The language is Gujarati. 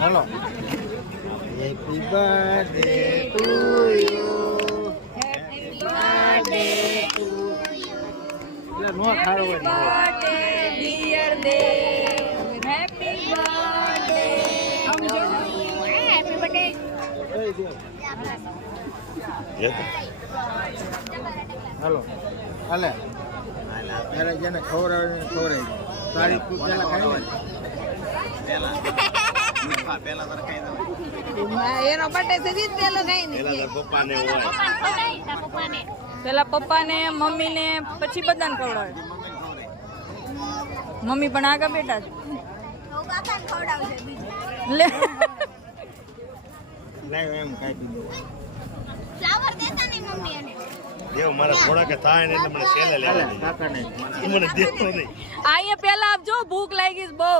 hello happy birthday to you happy birthday to you નો ખારો હોય birthday dear Dev happy birthday સમજો હેપી બર્થડે હાલો હાલે ત્યારે જેને ખવડાવે ખવડાવી તારીખ પેલા ખાઈ એનો બર્થડે છે જ પેલો કઈ નહીં પેલા પપ્પાને મમ્મીને પછી બધાને ખવડાવે મમ્મી પણ આગળ બેઠા છે લે લાવ એમ કાપી દો ફ્લાવર દેતા નહીં મમ્મી એને દેવ મારા થોડાક થાય ને એટલે મને સેલે લેવા કાકાને મને દેતો નહીં અહીંયા પેલા આપજો ભૂખ લાગી છે બહુ